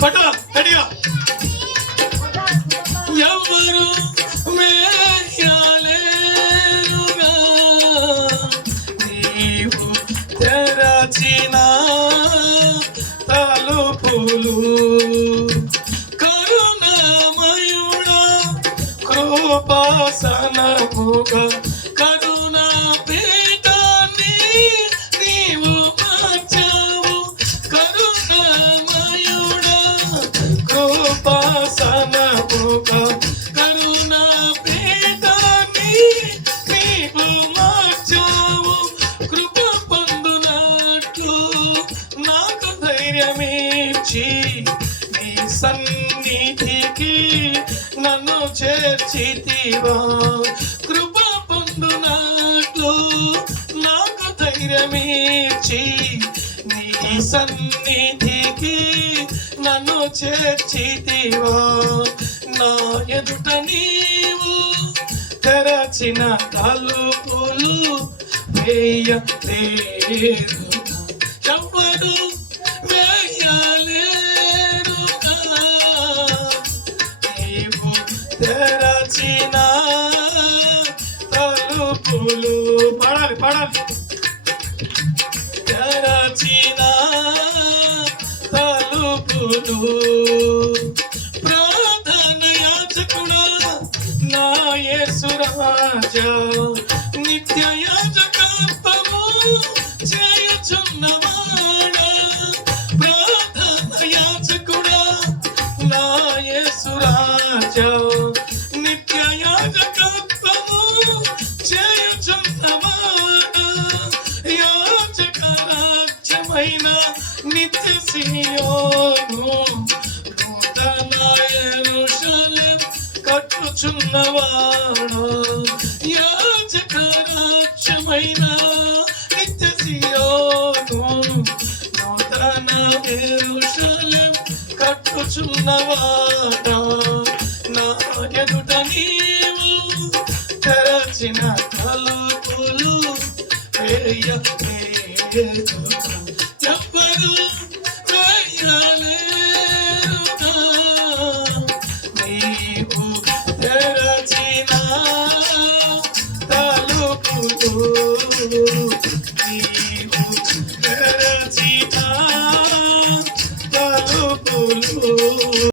కొట్టు గట్టిగా. ఎవరు వేయాలేరుగా నీవు తెరచిన తలుపులు, కరుణామయుడా కృపాసనముగా కరుణా పీఠాన్ని నీవు మార్చావు. కరుణామయుడా కృపాసనముగా కరుణా పీఠాన్ని నీవు మార్చావు. కృప పొందునట్లు నాకు ధైర్యమిచ్చి నీ సన్నిధికి నన్ను చేర్చితివా. కృప పొందునట్లు నాకు ధైర్యమిచ్చి నీ సన్నిధికి నన్ను చేర్చితివా. నా ఎదుట నీవు తెరచిన తలుపులు వేయలేరు, ఎవరు వేయలేరుగా నీవు తెరచిన తలుపులు. పాడాలి పాడాలి. తెరచిన తలుపులు, ప్రార్థన యాజకుడా నా యేసు రాజా, నిత్య యాజకత్వము చేయుచున్నవాడా. ప్రార్థన యాజకుడా నా యేసు రాజా, నిత్య యాజకత్వము చేయుచున్నవాడా. యాజక రాజ్యమైన నిత్య సియోను, నూతన యెరూషలేం కట్టుచున్నవాడా. యాజక రాజ్యమైన నిత్య సియోను, నూతన యెరూషలేం కట్టుచున్నవాడా. నా ఎదుట నీవు తెరచిన తలుపులు వేయలేరుగా